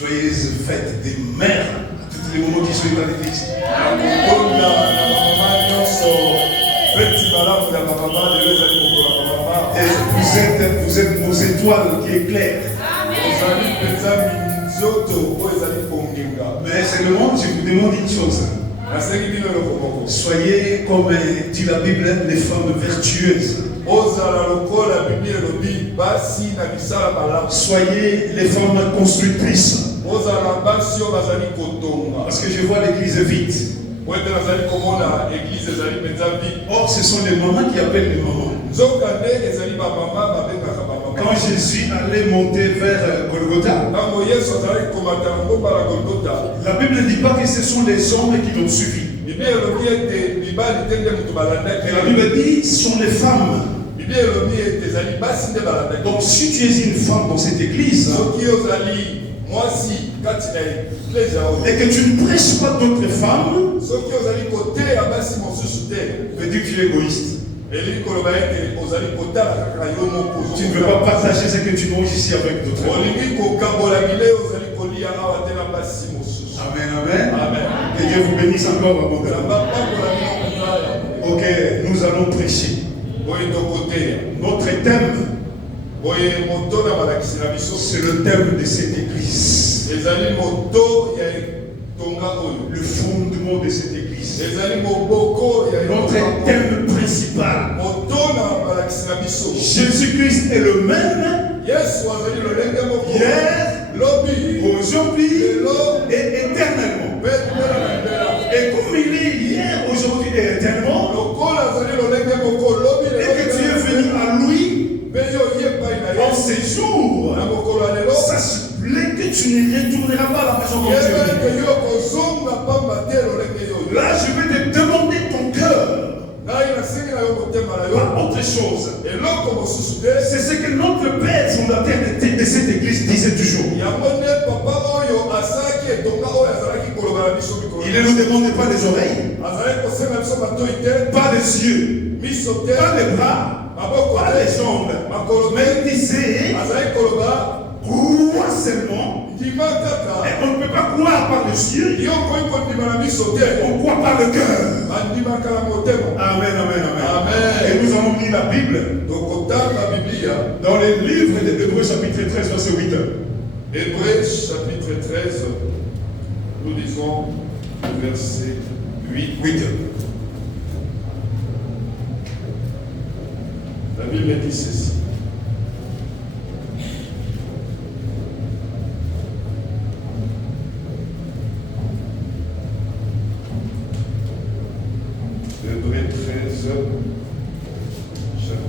Joyeuse fête des mères à tous les moments qui sont dans l'église. Vous êtes nos étoiles qui éclairent. Mais c'est le monde, je vous demande une chose. Soyez, comme dit la Bible, les femmes vertueuses. Soyez les femmes constructrices. Parce que je vois l'église vide. Or, ce sont les mamans qui appellent les mamans. Quand Jésus allait monter vers Golgotha, la Bible ne dit pas que ce sont les hommes qui l'ont suivi. Et la Bible dit ce sont les femmes. Donc si tu es une femme dans cette église et que tu ne prêches pas d'autres femmes, veut dire que tu es égoïste. Tu ne veux pas partager ce que tu manges ici avec d'autres. Amen, amen. Que Dieu vous bénisse encore abondamment. Ok, nous allons prêcher. Notre thème, c'est le thème de cette église. Le fondement de cette église. Notre thème principal. Jésus-Christ est le même hier, aujourd'hui et éternellement. Et comme il est hier, aujourd'hui et éternellement, et que tu es venu à lui en ces jours, ça se plaît que tu ne retourneras pas à la maison comme tu es venu. Là, je vais te demander ton cœur. Pas autre chose. C'est ce que notre Père fondateur de cette église disait toujours. Il ne nous demandait pas les oreilles, pas les yeux, pas les bras, pas les jambes. Mais il disait, crois seulement. Et on ne peut pas croire par les yeux, on croit par le cœur. Amen, amen, amen. Et nous allons lire la Bible dans les livres d'Hébreux chapitre 13, verset 8. Hébreux chapitre 13, nous lisons le verset 8. La Bible dit ceci. Hébreux 13, chapitre,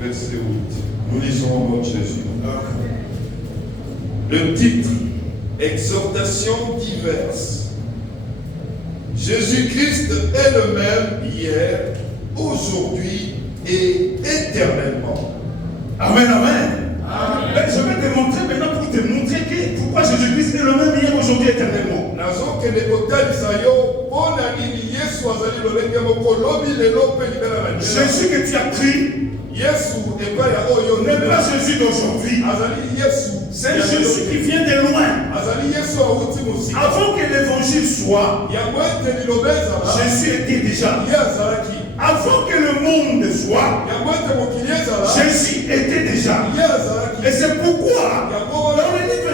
verset 8. Nous lisons au nom de Jésus. Le titre, exhortation diverses. Jésus-Christ est le même hier, aujourd'hui et éternellement. Amen, amen. Amen. Je vais te montrer maintenant pour te montrer que pourquoi Jésus-Christ est le même hier, aujourd'hui et éternellement. Jésus que tu as pris n'est pas Jésus d'aujourd'hui. C'est Jésus qui vient de loin. Avant que l'évangile soit, Jésus était déjà. Avant que le monde soit, Jésus était déjà. Et c'est pourquoi, dans le livre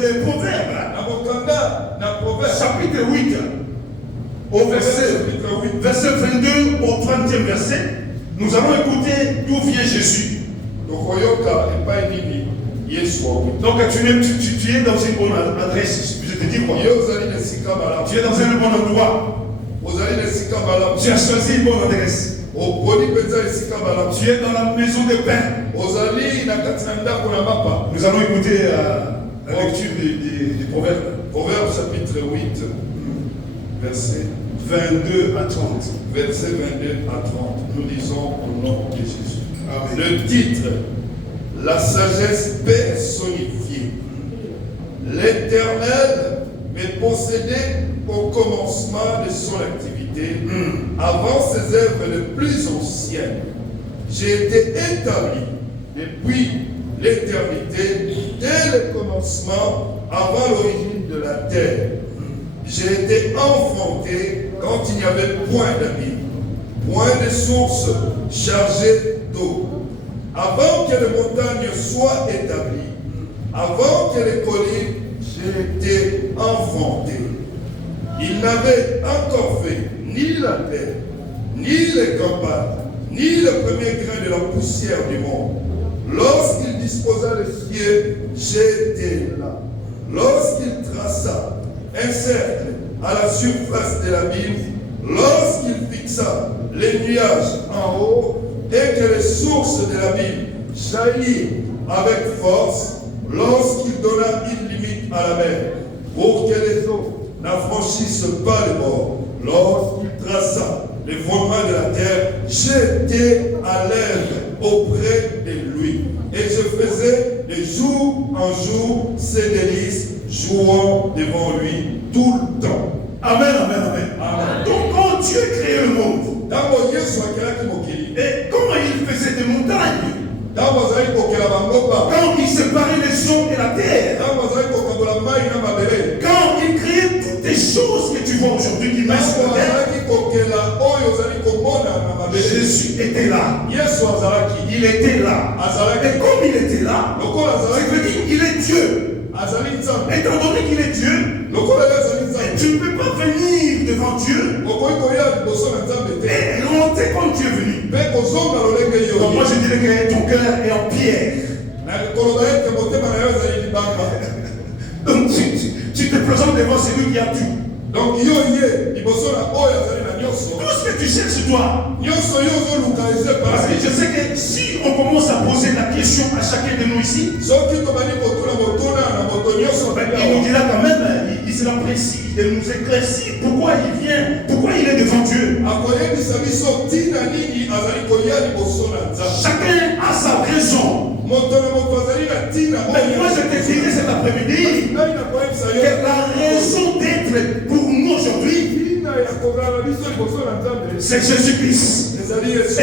de Proverbes, chapitre 8, au verset 22 au 30e verset, nous allons écouter d'où vient Jésus. Donc tu es dans une bonne adresse. Je te dis quoi? Tu es dans un bon endroit. Tu as choisi une bonne adresse. Tu es dans la maison de pain. Nous allons écouter la lecture du Proverbe. Proverbe chapitre 8, verset 22 à 30. Verset 22 à 30. Nous lisons au nom de Jésus. Amen. Le titre, la sagesse personnifiée. L'Éternel m'est possédé au commencement de son activité, avant ses œuvres les plus anciennes. J'ai été établi depuis l'éternité dès le commencement, avant l'origine de la terre, j'ai été enfanté quand il n'y avait point d'abîme, point de source chargée d'eau. Avant que les montagnes soient établies, avant que les collines, j'ai été enfanté. Il n'avait encore fait ni la terre, ni les campagnes, ni le premier grain de la poussière du monde. Lorsqu'il disposa les cieux, j'étais là. Lorsqu'il traça un cercle à la surface de l'abîme, lorsqu'il fixa les nuages en haut et que les sources de l'abîme jaillirent avec force, lorsqu'il donna une limite à la mer pour que les eaux n'affranchissent pas le bord, lorsqu'il traça les fondements de la terre, j'étais à l'aise auprès de lui. Et je faisais de jour en jour ses délices, jouant devant lui tout le temps. Amen, amen, amen. Amen. Donc quand Dieu créait le monde, et comment il faisait des montagnes, quand il séparait les eaux et la terre, quand il créait toutes les choses que tu vois aujourd'hui qui marchent sur la terre, Jésus était là. Il était là. Et comme il était là, ça veut dire qu'il est Dieu. Étant donné qu'il est Dieu, tu ne peux pas venir devant Dieu et monter comme Dieu est venu. Donc moi je dirais que ton cœur est en pierre. Donc tu te présentes devant celui qui a tout. Donc, tout ce que tu cherches toi. Parce que je sais que si on commence à poser la question à chacun de nous ici, il nous dira quand même, il sera précis, il nous éclaircit pourquoi il vient, pourquoi il est devant Dieu. Chacun a sa raison. Mais moi je te dirais cet après-midi que la raison d'être pour nous aujourd'hui, c'est Jésus-Christ. Et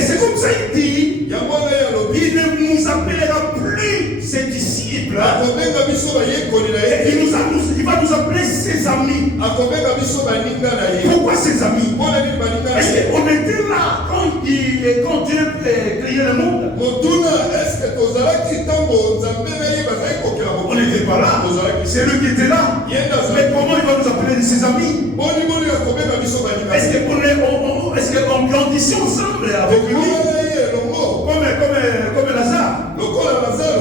c'est comme ça il dit, il ne nous appellera plus ses disciples. Il va nous appeler ses amis. Pourquoi ses amis? Est-ce qu'on était là quand Dieu créait le monde? On n'était pas là. C'est lui qui était là. Mais comment il va nous appeler ses amis? Est-ce qu'on grandissait ensemble avec lui? Comme Lazare?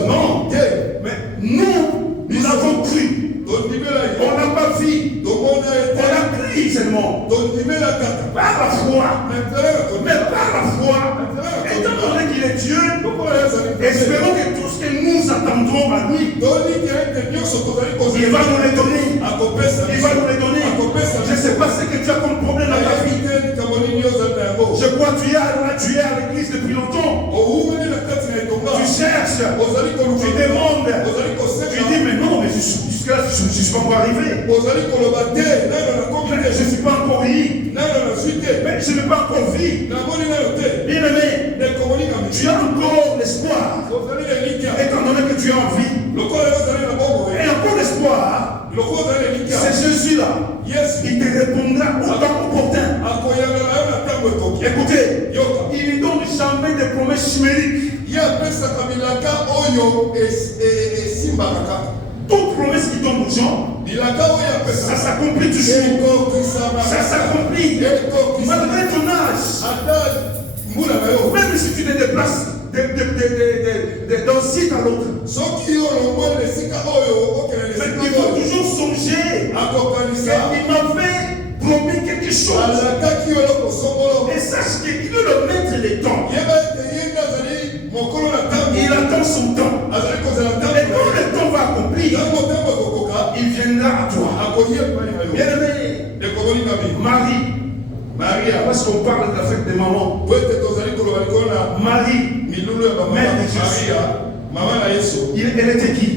Non. Mais nous avons cru. On n'a pas vu. On a cru seulement. Par la foi. Mais par la foi. Étant donné qu'il est Dieu, espérons que tout ce que nous attendons à lui, il va nous les donner. Il va nous les donner. Je ne sais pas ce que tu as comme problème dans ta vie. Je crois que tu es à l'église depuis longtemps. Tu cherches, tu demandes, tu dis mais non, mais jusque-là je ne suis pas encore arrivé. Je ne suis pas encore ici. Mais je n'ai pas encore vu. Bien aimé, tu as encore l'espoir. Étant donné que tu as envie. Et encore l'espoir. C'est Jésus-là. Il te répondra au temps opportun. Écoutez, il ne donne jamais des promesses chimériques. Toute promesse qui tombe aux gens, ça s'accomplit toujours. Ça s'accomplit. Malgré ton âge. Même si tu te déplaces d'un site à l'autre. Mais il faut toujours songer qu'il m'avait promis quelque chose. Et sache qu'il veut le mettre les temps. Il attend son temps. Et quand le temps va accomplir, il viendra à toi. Bien aimé, Marie, parce qu'on parle de la fête des mamans. Marie, mère de Jésus. Elle était qui?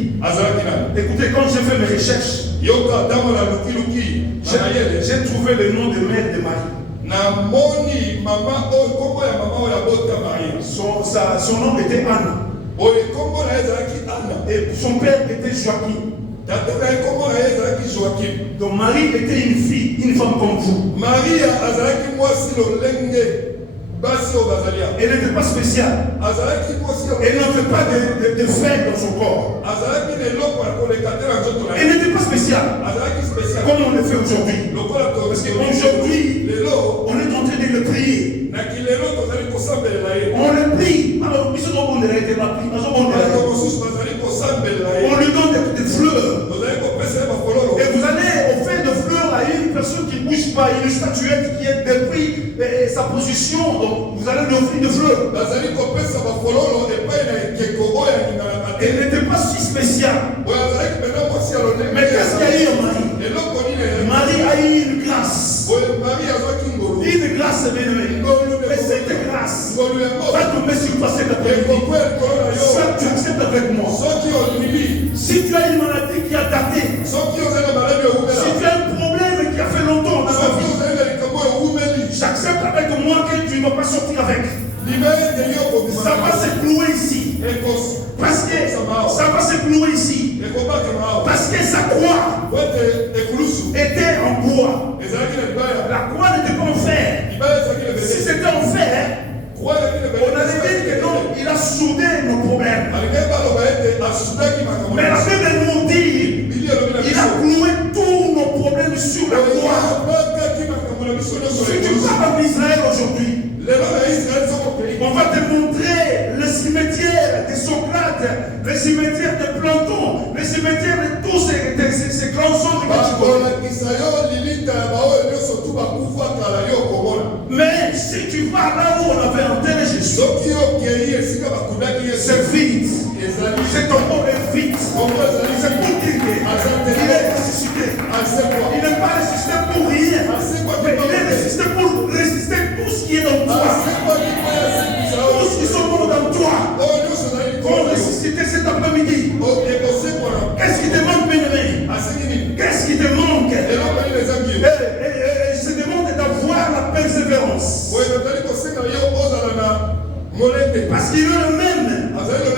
Écoutez, quand j'ai fait mes recherches, j'ai trouvé le nom de mère de Marie. Son nom était Anne. Et son père était Joachim. Donc Marie était une fille, une femme comme vous. Elle n'était pas spéciale. Elle n'avait pas de fer dans son corps. Elle n'était pas spéciale. Comme on le fait aujourd'hui. Parce qu'aujourd'hui, on est en train de le prier. On le prie. On lui donne des fleurs. Et vous allez offrir des fleurs à une personne qui ne bouge pas, une statuette qui est depuis sa position. Donc vous allez lui offrir des fleurs. Elle n'était pas si spéciale. Mais qu'est-ce qu'il y a eu en Marie? Marie a eu une grâce. Une grâce, bien-aimée. Mais cette grâce va tomber sur toi cet après-midi. Ça, tu acceptes avec moi. Si tu as une maladie qui a daté, si tu as un problème qui a fait longtemps dans ta vie, j'accepte avec moi que tu ne vas pas sortir avec. Ça va se clouer ici. Parce que ça va se clouer ici. Parce que sa croix était en bois. La croix n'était pas en fer. Si c'était en fer, on allait dire que non, il a soudé nos problèmes. Mais la Bible nous dit, il a cloué tous nos problèmes sur la croix. Si tu parles en Israël aujourd'hui, on va te montrer le cimetière de Socrate, le cimetière de Platon, le cimetière de tous ces grands hommes que tu connais. Mais si tu vas là où on avait enterré Jésus, c'est vide. C'est ton corps est vide. C'est pour dire qu'il est ressuscité. Il n'est pas ressuscité pour rien. Mais il est ressuscité pour résister tout ce qui est dans toi. Tous qui sont morts dans toi vont ressusciter cet après-midi. Qu'est-ce qui te manque, bien-aimé? Qu'est-ce qui te manque? Je te demande d'avoir la persévérance. Parce qu'il est le même.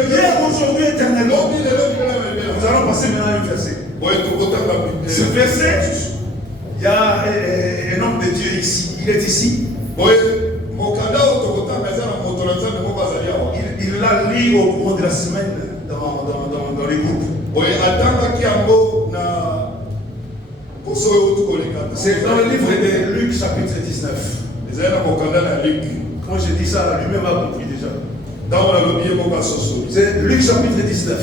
Hier, aujourd'hui, éternellement. Nous allons passer maintenant à un verset. Ce verset, il y a un homme de Dieu ici. Il est ici. Il l'a lu au cours de la semaine dans les groupes. C'est dans le livre de Luc chapitre 19. Quand je dis ça, lui-même a compris déjà. C'est Luc chapitre 19.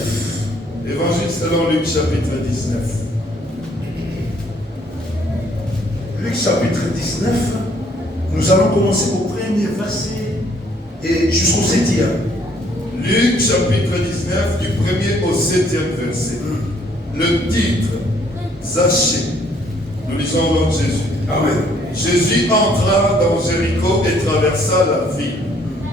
Évangile selon Luc chapitre 19. Luc chapitre 19. Nous allons commencer au premier verset et jusqu'au 7e. Luc chapitre 19 du 1er au 7e verset. Le titre, Zachée. Nous lisons donc Jésus. Amen. Jésus entra dans Jéricho et traversa la ville.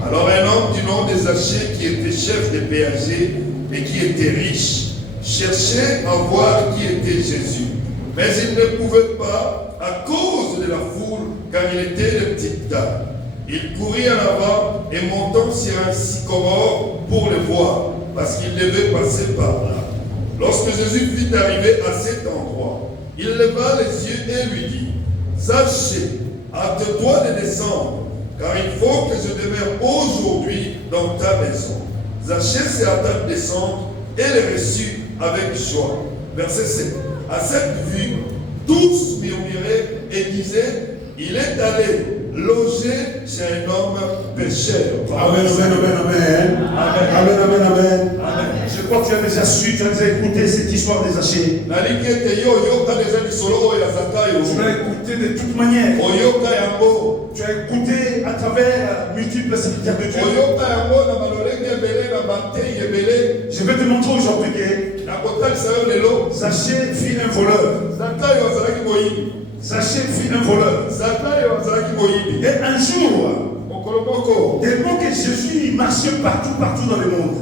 Alors un homme du nom de Zachée, qui était chef des péagers et qui était riche, cherchait à voir qui était Jésus. Mais il ne pouvait pas à cause de la foule, car il était de petite taille. Il courut en avant et montant sur un sycomore pour le voir, parce qu'il devait passer par là. Lorsque Jésus fut arrivé à cet endroit, il leva les yeux et lui dit, Zachée, hâte-toi de descendre, car il faut que je demeure aujourd'hui dans ta maison. Zachée se hâta de descendre et le reçut avec joie. Verset 7. À cette vue, tous murmuraient et disaient, il est allé loger chez un homme pécheur. Amen, amen, amen, amen. Amen, amen, amen. Je crois que tu as déjà su, tu as déjà écouté cette histoire des Zachée. Tu l'as écouté de toute manière. Tu as écouté à travers multiples serviteurs de Dieu. Je vais te montrer aujourd'hui que Zachée fut un voleur. Zachée fut un voleur. Et un jour, tellement que Jésus marchait partout dans le monde,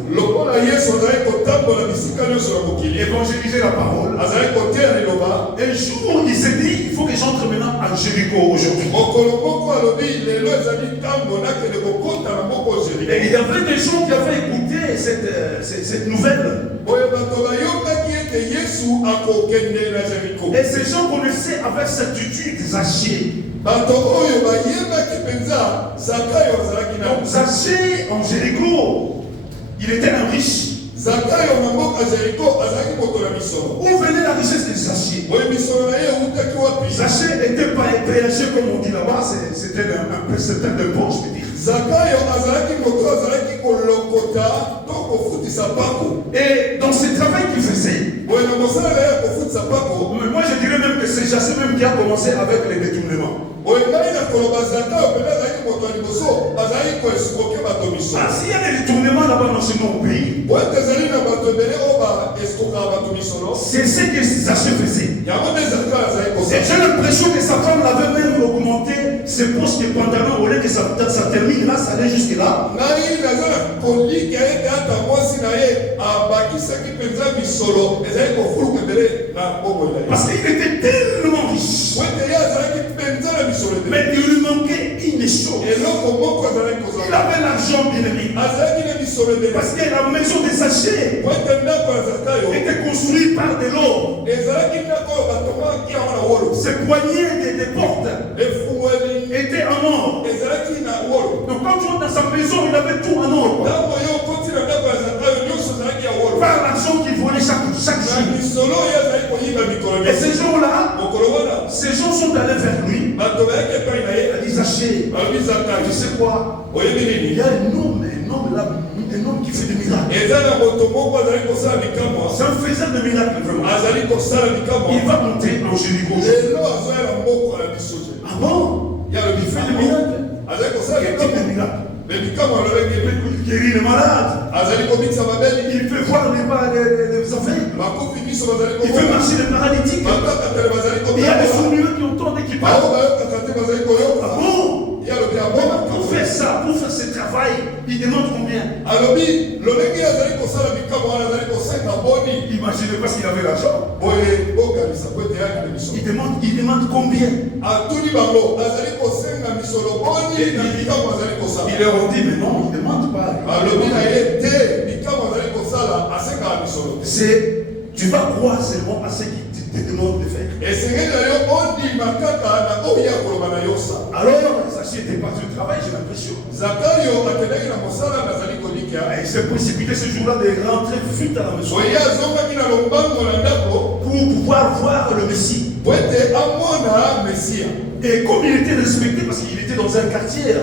évangéliser la parole. Un jour, il s'est dit, il faut faut que j'entre maintenant à Jéricho aujourd'hui. Et il y avait des gens qui avaient écouté cette nouvelle. Et ces gens connaissaient avec certitude Zachée. Donc Zachée en Jéricho, il était un riche. Où venait la richesse de Zachée? Zachée était pas péager comme on dit là-bas, c'était un prestataire de pont, je veux dire. Et dans ce travail qu'il faisait, moi je dirais même que c'est Zachée même qui a commencé avec les détournements. S'il y a des détournements là-bas dans ce nom pays, c'est ce que Zachée faisait. Et j'ai l'impression que sa femme l'avait même augmenté ses postes de pantalon au lieu que ça termine là, ça allait jusque là. Parce qu'il était tellement riche. Mais il lui manquait une chose. Il avait l'argent bien aimé. Parce que la maison de Zachée était construite par de l'or. Ses poignées des portes étaient en or. Donc quand tu rentres dans sa maison, il avait tout en or. Par l'argent qu'il volait chaque jour. Et ces gens-là, ces gens sont allés vers lui. Il a dit Zachée, tu sais quoi? Il y a un homme là, un homme qui fait des miracles. C'est un faiseur de miracles vraiment. Il va monter en Jéricho. Ah bon? Il fait des miracles. Quel type de miracle? Il guérit les malades. Il fait voir les aveugles. Il fait marcher les paralytiques. Il y a des fourmiliers qui entendent et qui parlent. Ah bon? Pour faire ça, pour faire ce travail, il demande combien? Imaginez pas s'il avait l'argent. Il demande combien? Il leur dit, mais non, il ne demande pas. C'est, tu vas croire seulement à ce qu'il te demande de faire. Alors, Zachée était pas du travail, j'ai l'impression. Il s'est précipité ce jour-là de rentrer vite à la maison pour pouvoir voir le Messie. Et comme il était respecté, parce qu'il était dans un quartier,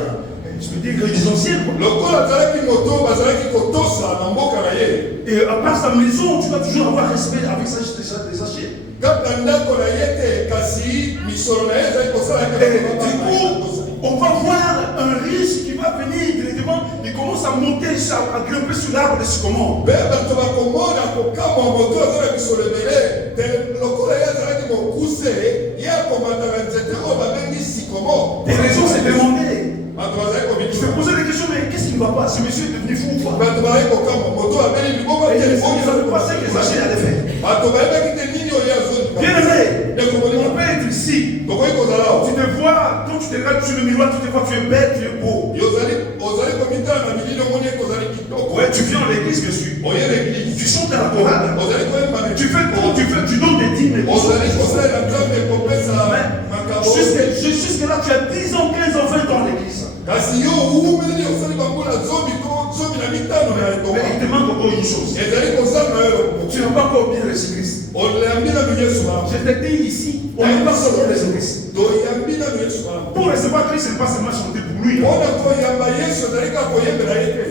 je peux dire résidentiel. Et à part sa maison, tu vas toujours avoir respect avec Zachée. Et du coup, on va voir un riche qui va venir directement, il commence à monter, à grimper sur l'arbre de sycomore. Et les gens se demandaient, je me posais des questions, mais qu'est-ce qui ne va pas? Ce monsieur est devenu fou ou quoi? Et ils n'avaient pas ce que Zachée allait faire. Bien aimé, on peut être ici. Tu te vois, quand tu te regardes sur le miroir, tu te vois, tu es belle, tu es beau. Ouais, tu viens à l'église, bien sûr. Tu chantes à la chorale. Tu fais tout, tu donnes des dîmes. Jusque là, tu as 10 ans, 15 ans, 20 ans à l'église. Mais il te manque encore une chose. Tu n'as pas encore bien reçu Christ. Je te dis ici, on n'est pas seulement les Christ. Pour recevoir Christ, ce n'est pas seulement chanter pour lui.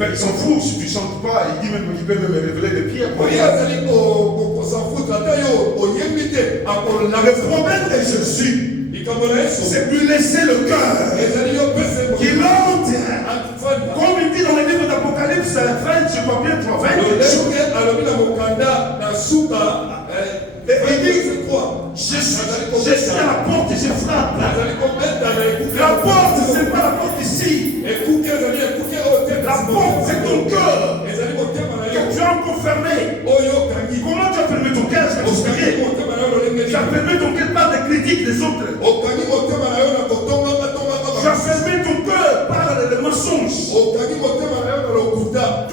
Il s'en fout si tu ne chantes pas. Il dit même qu'il peut me révéler les pierres. Le problème de Jésus, c'est de lui laisser le cœur. Qu'il entre. Comme il dit dans le livre d'Apocalypse, 20, je crois bien, 3, 20. Et il dit, je suis à la porte et je frappe. La porte, ce n'est pas la porte ici. La porte, c'est ton cœur. Que tu as encore fermé. Comment tu as fermé ton cœur? Tu as fermé ton cœur par des critique des autres. Tu as fermé ton cœur par les mensonges. Tu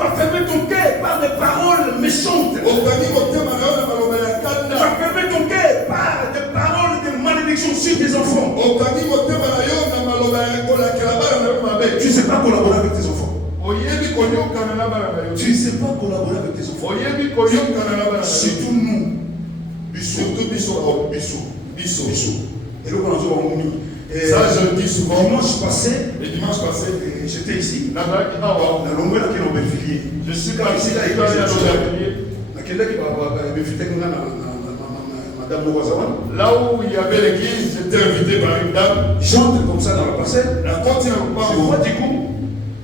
as fermé ton cœur par des paroles méchantes. Tu as fermé ton cœur par des paroles de malédiction sur tes enfants. Tu ne sais pas collaborer avec tes enfants. Tu ne sais pas collaborer avec tes enfants. Surtout nous. Bissot. Et le ça, je le dis souvent. Dimanche passé, j'étais ici. La longueur qui est en Belfilier. Je suis là ici. Là où il y avait l'église, j'étais invité par une dame. J'entre comme ça dans la parcelle. Je vois du coup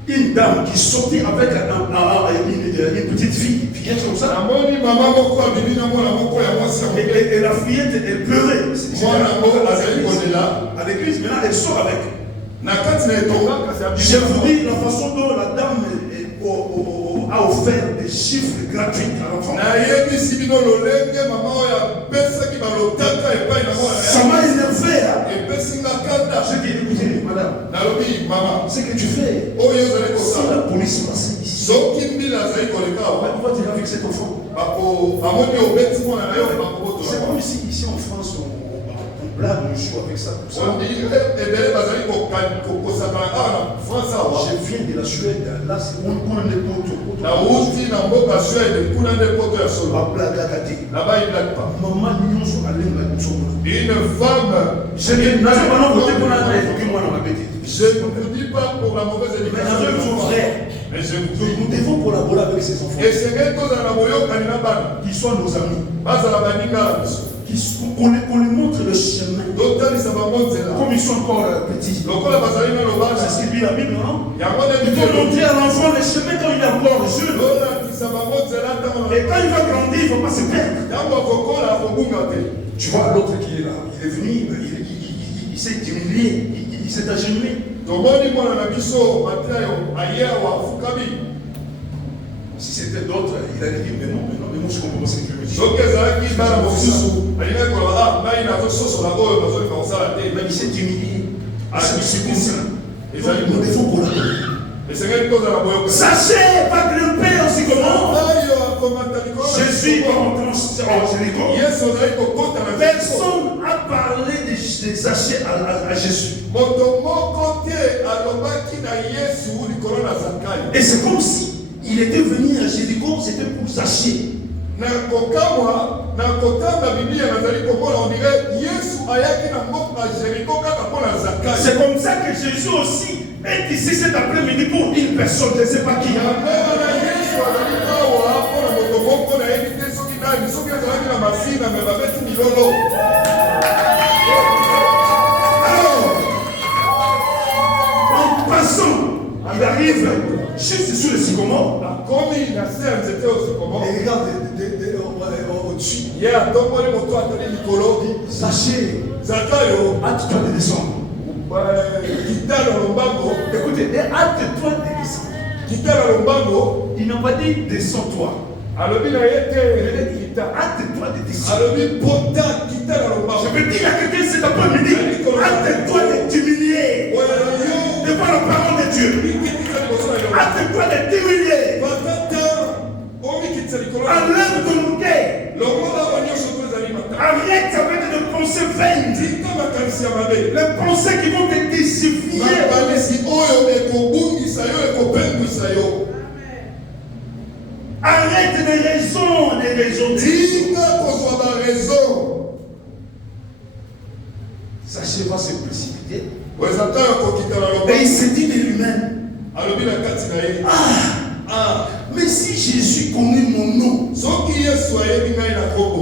une dame qui sortait avec une petite fille, fillette comme ça. Et la fillette, elle pleurait. À l'église, maintenant elle sort avec. Je vous dis la façon dont la dame a offert des chiffres gratuits à l'enfant. Ça m'a énervé. Je dis, écoutez, madame, ce que tu fais, si la police passait ici, on va dire avec cet enfant. C'est comme ici en France, on blague, on joue avec ça. Je viens de la Suède, là c'est on a des potes. Là-bas il ne blague pas. Une femme, je ne vous dis pas pour la mauvaise éducation, mais nous devons collaborer avec ces enfants. Et c'est qu'ils soient nos amis. Qu'on lui montre le chemin. Comme ils sont encore petits. C'est ce qu'il dit la Bible, non? Il faut montrer à l'enfant le chemin quand il est encore jeune. Et quand il va grandir, il ne faut pas se perdre. Tu vois l'autre qui est là, il est venu, il s'est humilié, il s'est agenouillé. Si c'était d'autres, il allait dire mais non, moi je comprends pas ce que tu veux dire. Mais il s'est humilié. Nous devons collaborer. Sachez pas grimper en sycomore. Jésus va rentrer en Jéricho. Personne n'a parlé des sachets à Jésus. Et c'est comme si il était venu à Jéricho, c'était pour Zaché. C'est comme ça que Jésus aussi est ici cet après-midi pour une personne, je ne sais pas qui. En passant, il arrive juste sur le sycomore. Et regarde au-dessus. Zaché, hâte-toi de descendre. Écoutez, hâte-toi de descendre. Il n'a pas dit descends-toi. Il a dit hâte-toi de descendre. Je veux dire à quelqu'un cet après-midi, hâte-toi de t'humilier devant la parole de Dieu. Hâte-toi de t'humilier. Enlève ton orgueil. Arrête avec des pensées vaines. Les pensées qui vont te décider. Arrête des raisons. Sachez va se précipiter. Et il se dit de lui-même. Mais si Jésus connaît mon nom,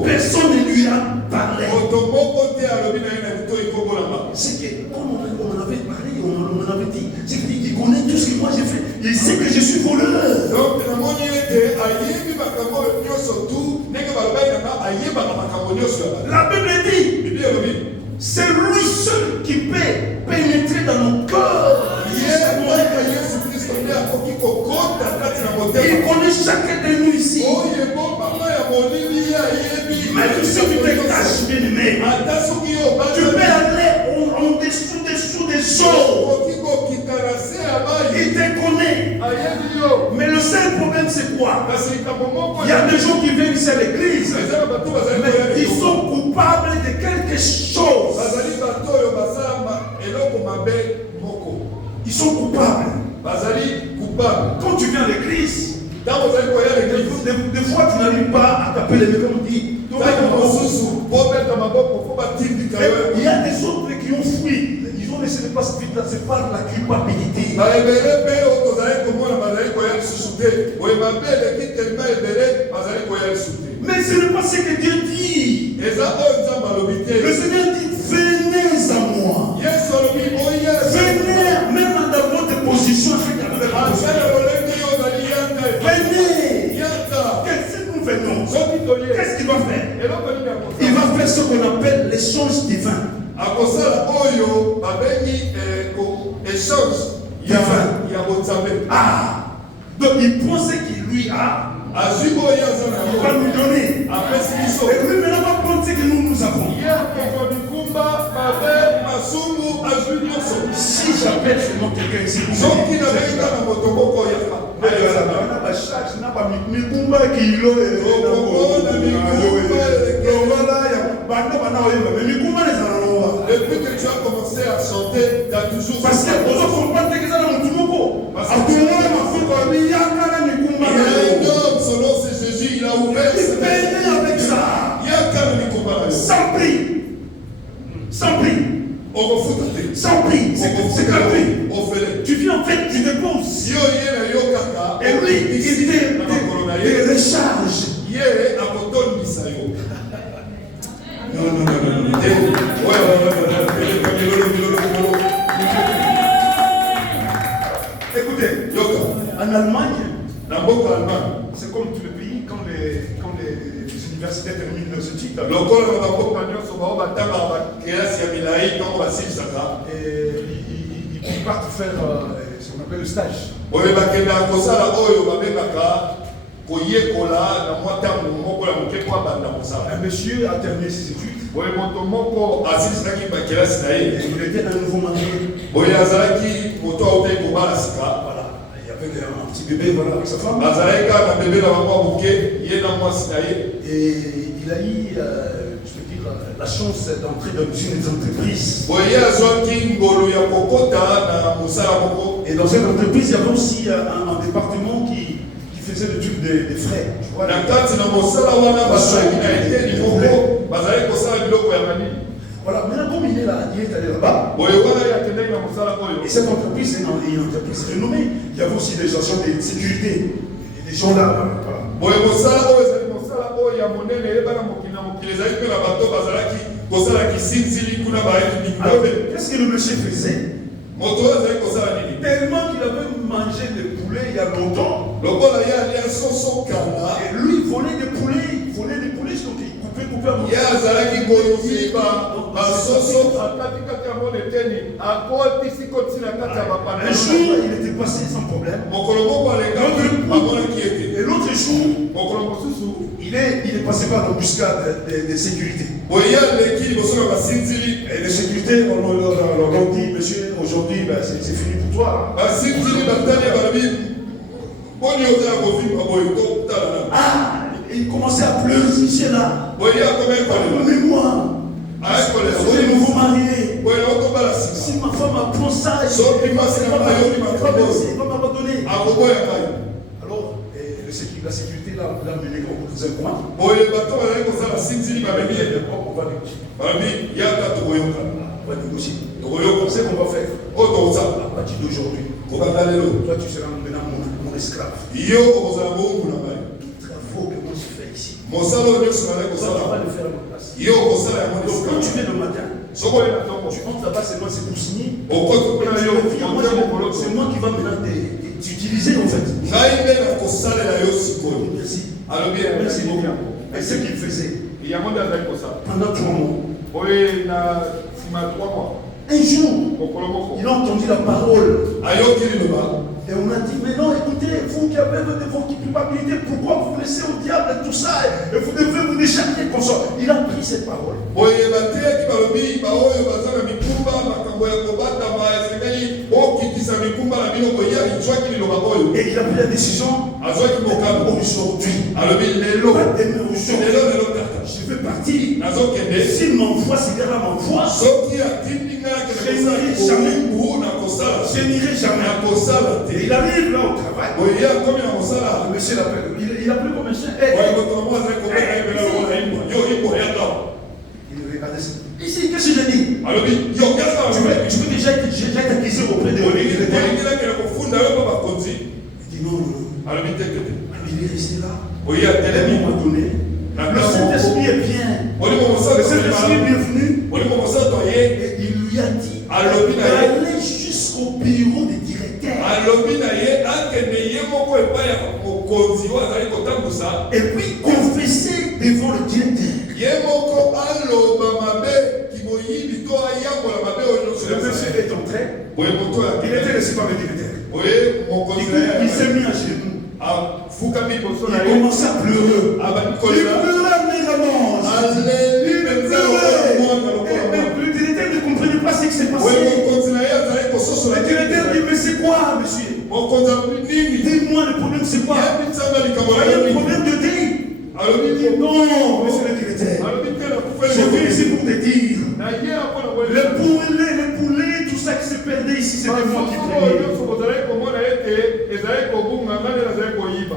personne ne lui a parlé. C'est que, comme on avait parlé, on avait dit, c'est qu'il connaît tout ce que moi j'ai fait. Il sait que je suis voleur. La Bible dit, c'est lui seul qui peut pénétrer dans nos cœurs. Il connaît chacun de nous ici. Même si tu te caches, bien aimé, tu seul problème, c'est quoi? Il y a des gens qui viennent ici à l'église, mais ils sont coupables de quelque chose. Ils sont coupables. Quand tu viens à l'église, des fois tu n'arrives pas à taper les mains comme on dit. Il y a des autres qui ont fui. Ils ont laissé les passes vite là, c'est par la culpabilité. Mais ce n'est pas ce que Dieu dit. Le Seigneur dit, venez à moi. Venez, même dans votre position. Venez. Qu'est-ce que nous venons? Qu'est-ce qu'il va faire? Il va faire ce qu'on appelle l'échange divin. Ah, donc il prend ce qu'il lui a, il va nous donner. Et lui maintenant va prendre ce que nous avons. Si j'appelle seulement quelqu'un ici, depuis que tu as commencé à chanter, tu as toujours. Parce que vous comprenez que ça n'a pas de il y a un homme, son nom c'est Jésus, il a ouvert avec ça. Sans prix. Sans prix. Sans prix. C'est gratuit. Tu viens en fait, tu déposes. Et lui, il te recharge. Non. Écoutez, en Allemagne, c'est comme tous les pays, quand les universités terminent leurs études. Ils partent faire ce qu'on appelle le stage. Un monsieur a terminé ses études. Il était un nouveau marié. Voilà. Il y avait un petit bébé voilà, avec sa femme. Et il a eu, je veux dire, la chance d'entrer dans une entreprise. Et dans cette entreprise, il y avait aussi un département qui faisait le truc des frais. Tu vois, voilà, maintenant comme il est là, il est allé là-bas. Et cette entreprise est une entreprise renommée. Il y avait aussi des agents de sécurité. Des gens là. Voilà. Alors, qu'est-ce que le monsieur faisait? Tellement qu'il avait mangé des poulets il y a longtemps. Et lui, il volait des poulets. Il volait des poulets, donc il coupait un jour, il était passé sans problème. Et l'autre jour, il est passé par l'embuscade des sécurités. Et les sécurités leur ont dit, monsieur, aujourd'hui, ben, c'est fini pour toi. Ah, et il commençait à pleurer, c'est là. Pardonnez-moi. Je suis nouveau marié. Si ma femme apprend ça, il va m'abandonner. Alors, la sécurité l'a mené dans un coin. On va négocier. On sait qu'on va faire. À partir d'aujourd'hui, toi tu seras maintenant mon esclave. Tout travaux que moi je fais ici, tu vas le faire à ma place. Donc quand tu viens le matin, tu entres là-bas, c'est moi, c'est pour signer. C'est moi qui va maintenant t'utiliser en fait. Merci. Merci beaucoup. Et ce qu'il faisait pendant 3 mois. Un jour, il a entendu la parole. Et on a dit, mais non, écoutez, vous qui avez vos culpabilités, pourquoi vous laissez au diable tout ça et vous devez vous décharger comme ça. Il a pris cette parole. Et il a pris la décision aujourd'hui. Je vais partir. S'il m'envoie, c'est là m'envoie. Je n'irai jamais. Et il arrive là au travail. Le monsieur l'appelle. Il appelle comme un chien. Il regarde ça. Ici, qu'est-ce que je dis? Tu peux déjà t'acquiser auprès de lui. Il dit non. Il est resté là. À un moment donné, le Saint-Esprit est bien. Le Saint-Esprit est bienvenu. Et il lui a dit d'aller jusqu'au bureau des directeurs. Et puis confesser devant le directeur. Le monsieur est entré. Il était reçu par le directeur. Il s'est mis à genoux. Il commence à pleurer. Il pleurait amèrement. Le directeur ne comprenait pas ce qui s'est passé. Le directeur dit, mais c'est quoi, monsieur? Dis-moi, le problème c'est quoi? Il y a un problème de dé. Il dit, non, monsieur le directeur. Je viens ici pour te dire. Les poulets, tout ça qui se perdait ici, c'était moi qui prenais.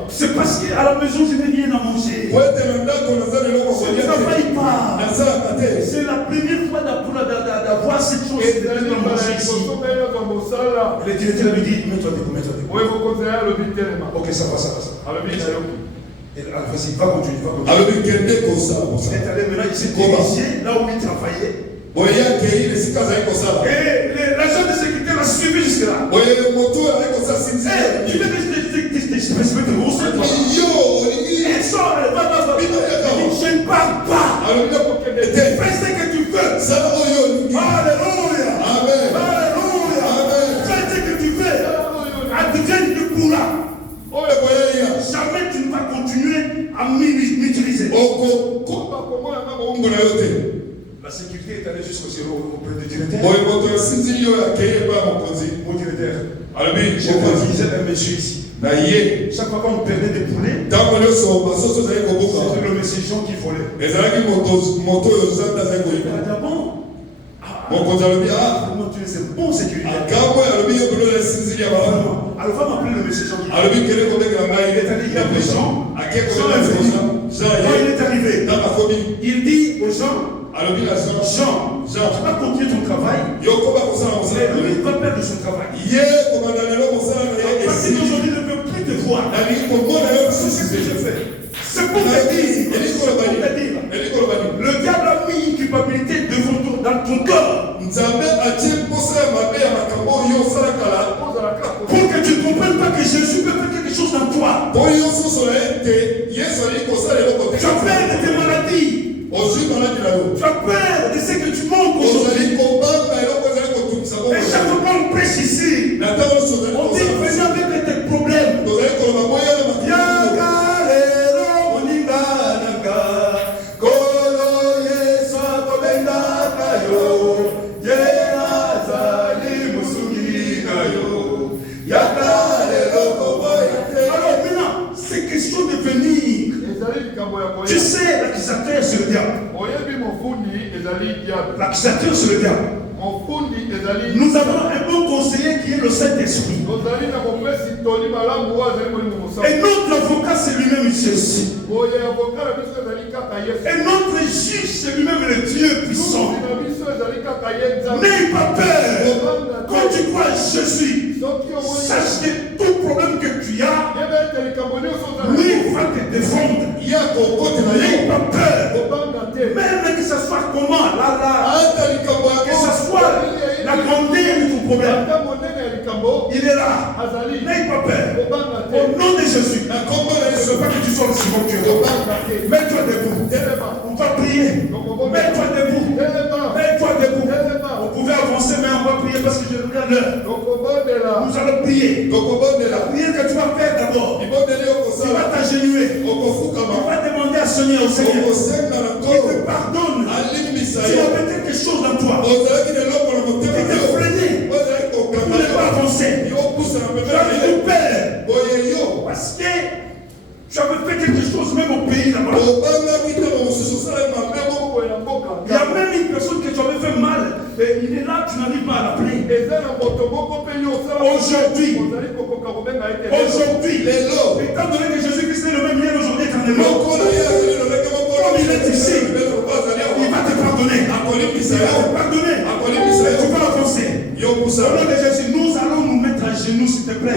C'est parce qu'à la maison, je n'ai rien à manger. Je ne travaille pas. C'est la première fois d'avoir cette chose de manger ici. Le directeur lui dit, mets-toi debout. Ok, ça va. Et vas-y, va continuer. Il est allé maintenant, il s'est dirigé là où il travaillait. Et l'agent de sécurité l'a suivi jusque-là. Tu veux te je ne parle pas. Fais ce que tu veux. Alléluia. Fais ce que tu veux. Advienne que pourra. Jamais tu ne vas continuer à m'utiliser. La sécurité est allée jusqu'au zéro auprès du directeur. Mon directeur, j'ai utilisé un monsieur ici. Chaque fois qu'on perdait des poulets, c'était le monsieur Jean qui volait. Il a dit bon. Comment tu es un bon sécuritaire. Alors va m'appeler le monsieur Jean qui volait. Il est allé, il y a des gens. Quand il est arrivé, il dit aux gens, Jean, tu vas continuer ton travail. Lui, il va perdre son travail. À partir d'aujourd'hui, il ne peut plus te voir. C'est ce que je fais. C'est pour te dire. Le diable a mis une culpabilité dans ton corps. Pour que tu ne comprennes pas que Jésus peut faire quelque chose dans toi. Tu as peur de tes maladies. Tu as peur de ce que tu manques aujourd'hui. Et chaque fois qu'on prêche ici, on dit venez avec tes problèmes. Alors maintenant, c'est question de venir. Tu sais, l'accusateur c'est le diable. L'accusateur c'est le diable. Nous avons un bon conseiller qui est le Saint-Esprit. Et notre avocat c'est lui-même Jésus. Et notre juge c'est lui-même le Dieu puissant. N'aie pas peur. Quand tu crois Jésus, sache que tout problème que tu as, lui va te défendre. N'aie pas peur. Même que ce soit comment, que ce soit la grandeur de ton problème, il est là. N'aie pas peur. Au nom de Jésus, je ne veux pas que tu sois le second Dieu. Mets-toi debout. On va prier. Mets-toi debout. Mets-toi debout. Vous pouvez avancer, mais on va prier parce que je regarde l'heure. Nous allons prier. La prière que tu vas faire d'abord, tu vas t'agenouiller. Tu vas demander à Seigneur, au Seigneur, qu'il te pardonne. Tu as quelque chose dans toi qui te freiné pour ne pas avancer. Tu as eu peur. chose même au pays là-bas. Il y a même une personne que tu avais fait mal et il est là, tu n'arrives pas à l'appeler. Aujourd'hui, étant donné que Jésus-Christ est le même hier, aujourd'hui, éternellement, comme il est ici, il va te pardonner. Il va te pardonner. Tu vas avancer. Au nom de Jésus, nous allons nous mettre à genoux, s'il te plaît.